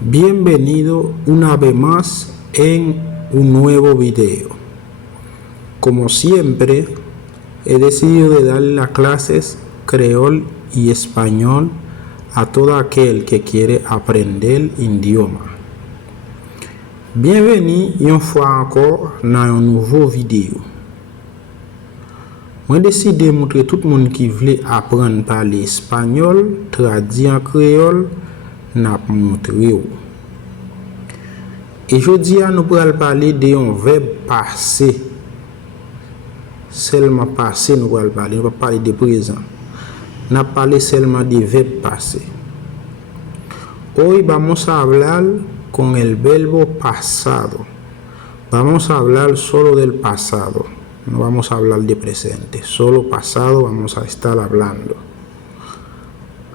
Bienvenido una vez más en un nuevo video. Como siempre, he decidido de darle las clases creol y español a todo aquel que quiere aprender idioma. Bienvenue une fois encore dans un nouveau vidéo. Moi décidé de montrer tout le monde qui voulait apprendre à parler espagnol, traduit en créole, n'a montré. Et aujourd'hui, nous allons parler d'un verbe passé. Seulement passé, nous allons parler. Nous ne allons pas parler de présent. Nous allons parler seulement des verbes passés. Hoy vamos a hablar con el verbo pasado. Vamos a hablar solo del pasado. No vamos a hablar de presente. Solo pasado vamos a estar hablando.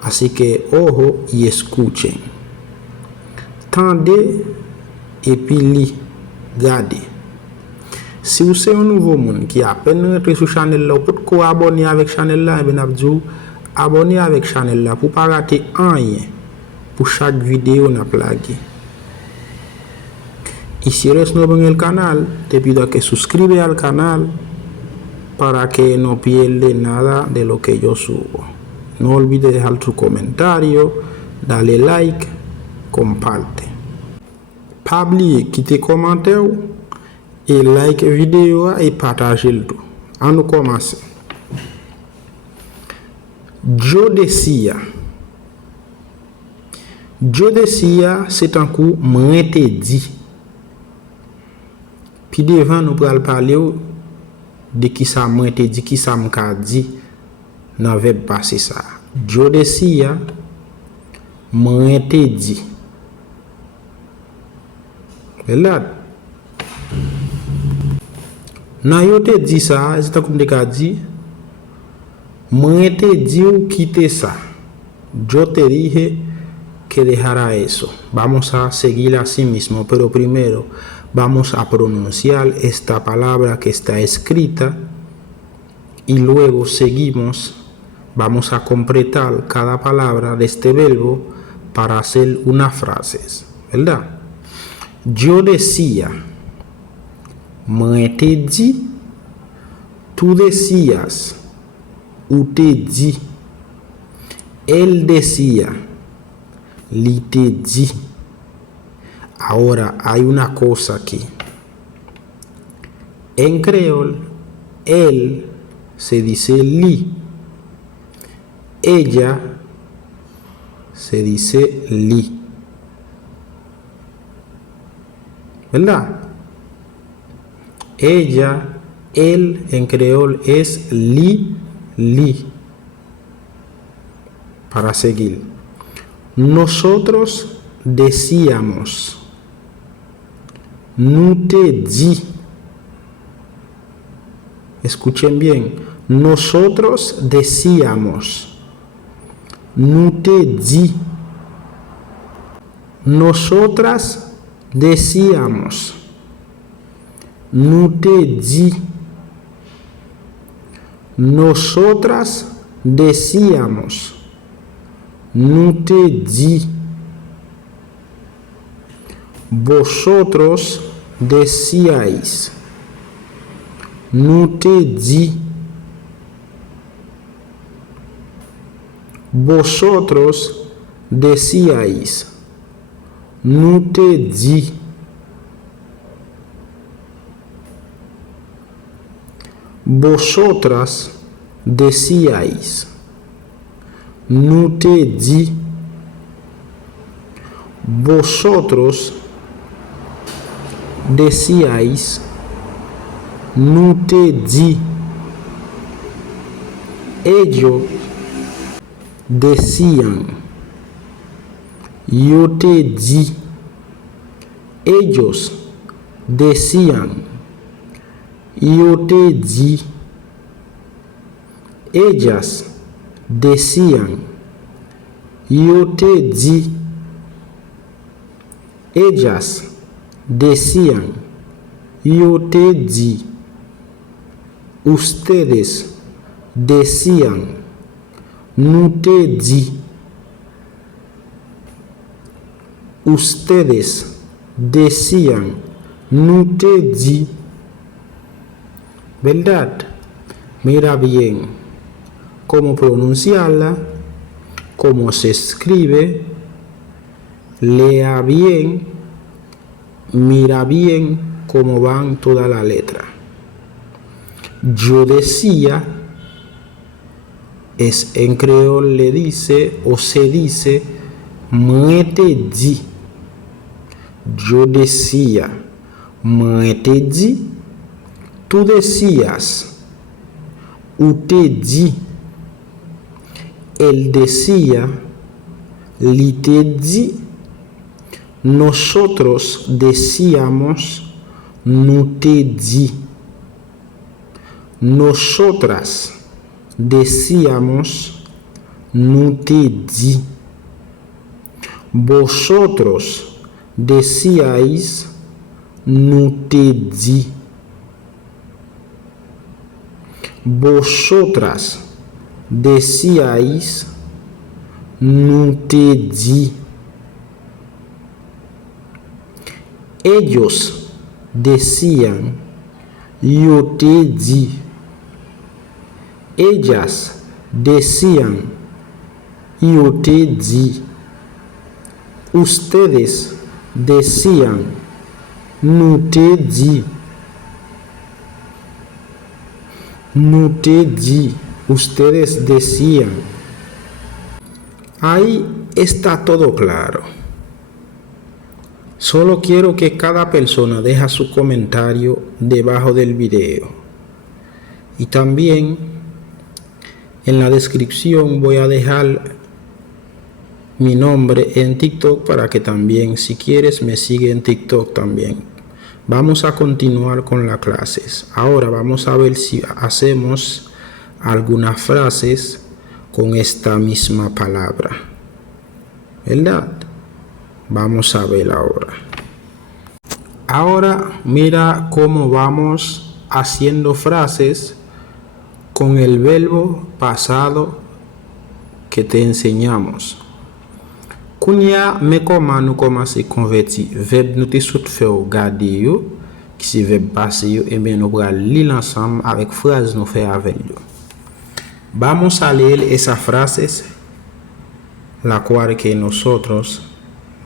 Así que ojo y escuchen. Tendez et puis li, gardez. Si vous êtes un nouveau monde qui a à peine rentré sur la chaîne, vous pouvez abonner avec la chaîne là, abonner avec la chaîne là pour ne pas rater rien pour chaque vidéo qu'on a plagué. Y si eres nuevo en el canal, te pido que suscribas al canal para que no pierdas nada de lo que yo subo. No olvides dejar tu comentario, dale like, comparte. Pas oublier quitter commentaire et like vidéo et partager le tout. On nous commence. Yo decía, c'est un coup moi te dit. Puis devant nous allons parler de qui ça moi te dit, qui ça m'a dit dans le verbe passé ça. Yo decía, moi te dit. Là, na yo te dit ça, c'est comme des dit, moi te dit ou quitter ça. Yo te dije que dejara eso. Vamos a seguir así mismo, pero primero vamos a pronunciar esta palabra que está escrita y luego seguimos, vamos a completar cada palabra de este verbo para hacer una frase, ¿verdad? Yo decía, moi te dit, tú decías, ou te dit, él decía, li te dit. Ahora hay una cosa aquí. En creol, él se dice li, ella se dice li. ¿Verdad? Ella, él en creol es li, li. Para seguir. Nosotros decíamos, nous te dit. Escuchen bien. Nosotros decíamos, nous te dit. Nosotras decíamos, nous te dit. Nosotras decíamos, nous te dit. Vosotros decíais, nous te dit. Vosotros decíais, nous te dit. Vosotras decíais, nous te dit. Vosotros decíais, nous te dit. Ellos decían, yo te di. Ellos decían, yo te di. Ellas decían, yo te di. Ellas decían, yo te di. Ustedes decían, nous te di. Ustedes decían, no te di. ¿Verdad? Mira bien cómo pronunciarla, cómo se escribe, lea bien, mira bien cómo van toda la letra. Yo decía, es en creol le dice o se dice, moi te di. Yo decía, moi te di. Tú decías, usted di. Él decía, li te di. Nosotros decíamos, no te di. Nosotras decíamos, no te di. Vosotros decíais, no te di. Vosotras decíais, no te di. Ellos decían, yo te di. Ellas decían, yo te di. Ustedes decían, no te di. No te di. Ustedes decían. Ahí está todo claro. Solo quiero que cada persona deje su comentario debajo del video. Y también en la descripción voy a dejar mi nombre en TikTok para que también, si quieres, me sigue en TikTok también. Vamos a continuar con las clases. Ahora vamos a ver si hacemos algunas frases con esta misma palabra. ¿Verdad? Vamos a ver ahora. Ahora mira cómo vamos haciendo frases con el verbo pasado que te enseñamos. Kounya me comment nous commencer convertir verbe nous te soute faire garder yo qui c'est verbe passé yo et bien nous allons lire ensemble avec phrase nous faire avec yo. Vamos a leer esas frases la cual que nosotros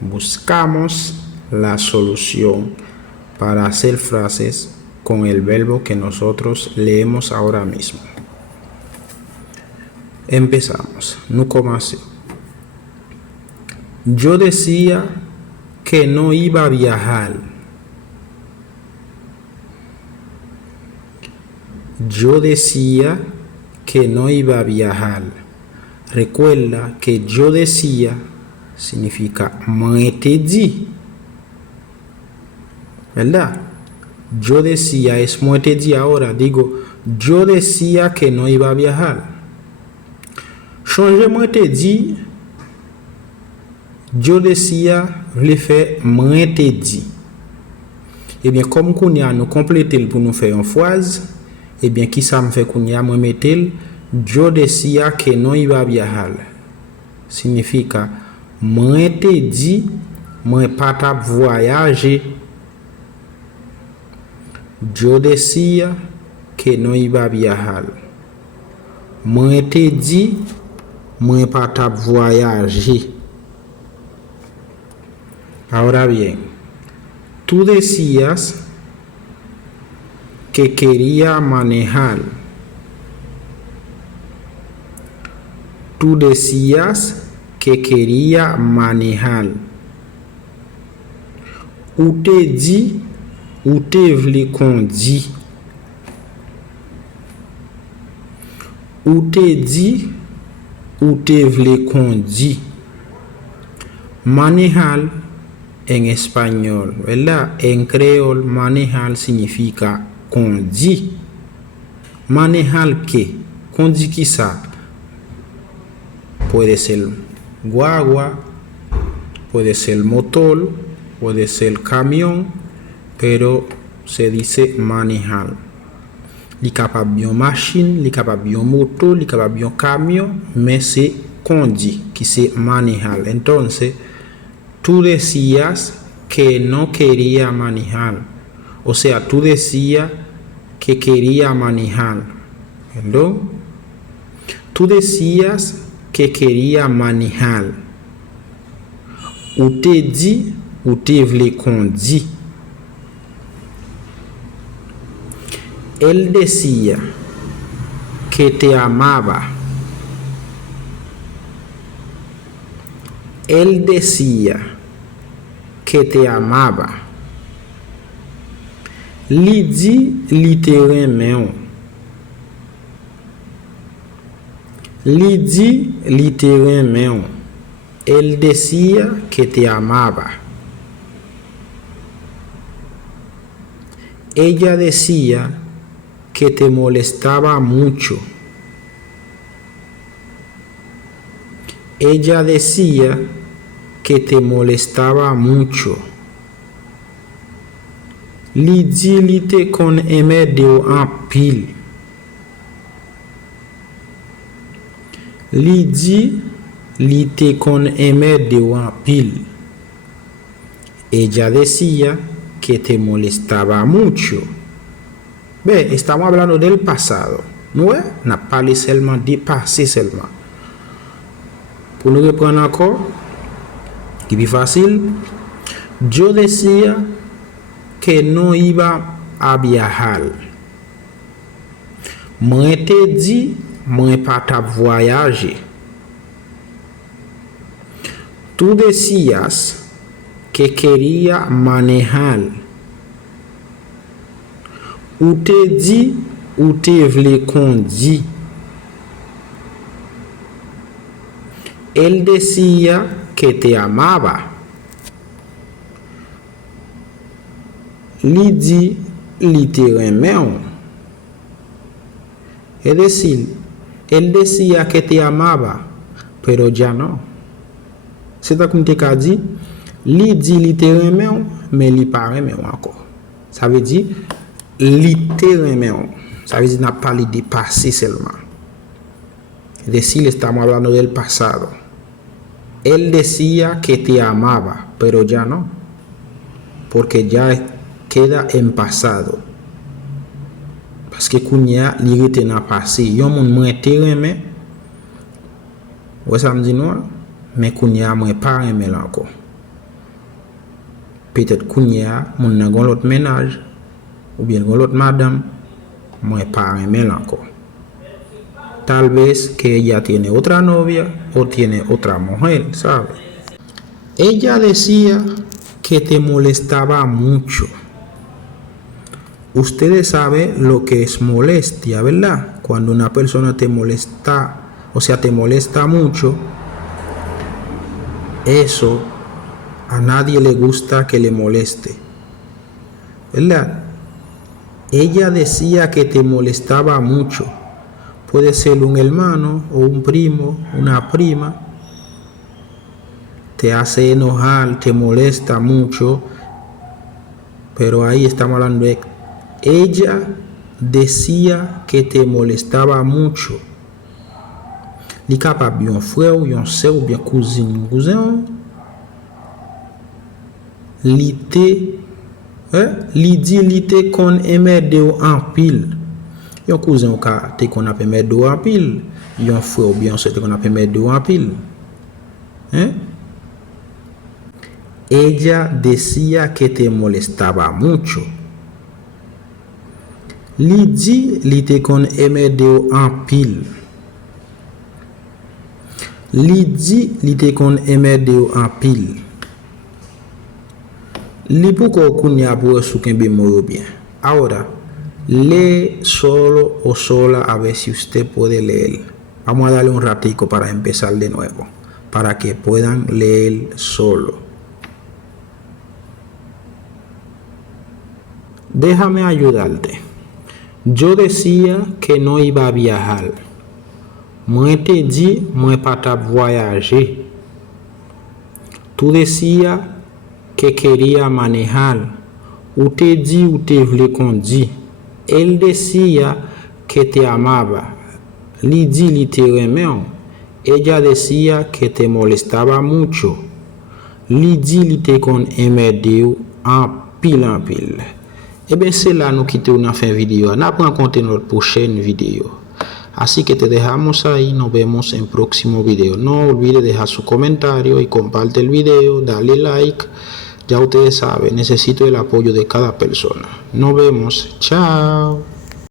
buscamos la solución para hacer frases con el verbo que nosotros leemos ahora mismo. Empezamos. Nous commençons. Yo decía que no iba a viajar. Yo decía que no iba a viajar. Recuerda que yo decía significa moi te di. ¿Verdad? Yo decía es moi te di. Ahora digo, yo decía que no iba a viajar. Changer moi te di. Yo decía, le fait moi te di. Et bien, comme kounya nous compléter pour nous faire une phrase, et bien, qui ça me fait kounya, moi mettel, yo decía que no iba a viajar. Significa, moi te di, moi pas t'a voyager. Yo decía que no iba a viajar. Moi te di, moi pas t'a voyager. Ahora bien, tú decías que quería manejar. Tú decías que quería manejar. Ou te di, ou te vle conduire. Ou te di, ou te vle conduire. Manejar en español, ¿verdad? En creol, manejar significa conduire. Manejar qué? Conduire quizá. Puede ser guagua, puede ser motor, puede ser camión, pero se dice manejar. Li capable bien machine, li capable bien moto, li capable bien camión, mais c'est conduire, qui c'est manejar. Entonces, tú decías que no quería manejar. O sea, tú decías que quería manejar. Hello? Tú decías que quería manejar. Ou te dit, ou te vle qu'on dit. Él decía que te amaba. Él decía que te amaba. Li dit li te remen. Li dit li te remen. Él decía que te amaba. Ella decía que te molestaba mucho. Ella decía que te molestaba mucho. Li dit li te kon aimé de ou en pile. Li dit li te con aimé de ou en pile. Ella decía que te molestaba mucho. Ve, estamos hablando del pasado. No es? Na parlé seulement du passé seulement. Pour nous reprendre encore, qui est plus facile. Yo decía que no iba a viajar. Moi te dit, moi pas ta voyager. Tú decías que quería manejar. Ou te dit, ou te vle qu'on dit. Él decía que te amaba. Li dit, li te remen. Es decir, él decía que te amaba, pero ya no. C'est comme te ka dit, li dit li te remen, mais li pas remen encore. Ça veut dire, li te remen. Ça veut dire, n'a pas li dépassé seulement. Es decir, estamos hablando del pasado. Él decía que te amaba, pero ya no. Porque ya queda en pasado. Parce que kounya li rete nan passé. Yon moun mwen te remen. Ou ça me dit non? Mais kounya mwen pas remen encore. Peut-être kounya moun nan gon l'autre ménage ou bien gon l'autre madame mwen pas remen encore. Tal vez que ella tiene otra novia o tiene otra mujer, ¿sabes? Ella decía que te molestaba mucho. Ustedes saben lo que es molestia, ¿verdad? Cuando una persona te molesta, o sea, te molesta mucho, eso a nadie le gusta que le moleste, ¿verdad? Ella decía que te molestaba mucho. Puede ser un hermano o un primo, una prima. Te hace enojar, te molesta mucho. Pero ahí estamos hablando de ella decía que te molestaba mucho. Li capable yon frère ou yon sœur ou bien cousin. Li dit li te kon aimé de ou en pile. Yon cousin ou ka te kon ap aimé de ou en pile. Yon frère ou bien sœur te kon ap aimé de ou en pile. Ella decía que te molestaba mucho. Li dit li te kon aimé de ou en pile. Li dit li te kon aimé de ou en pile. Li pou ko kounya pou sou kenbe moro bien. Ahora, lee solo o sola a ver si usted puede leer. Vamos a darle un ratico para empezar de nuevo, para que puedan leer solo. Déjame ayudarte. Yo decía que no iba a viajar. Moi te dit, moi pas ta voyager. Tú decías que quería manejar. Ou te dit ou te vle qu'on dit. Él decía que te amaba. Li dit li te remen. Ella decía que te molestaba mucho. li di li te kon emede ou en pile. Et bien c'est là nous quittons une fin vidéo. Nous rencontrons notre prochaine vidéo. Así que te dejamos ahí, nos vemos en próximo video. No olvides dejar su comentario y comparte el video, dale like. Ya ustedes saben, necesito el apoyo de cada persona. Nos vemos, chao.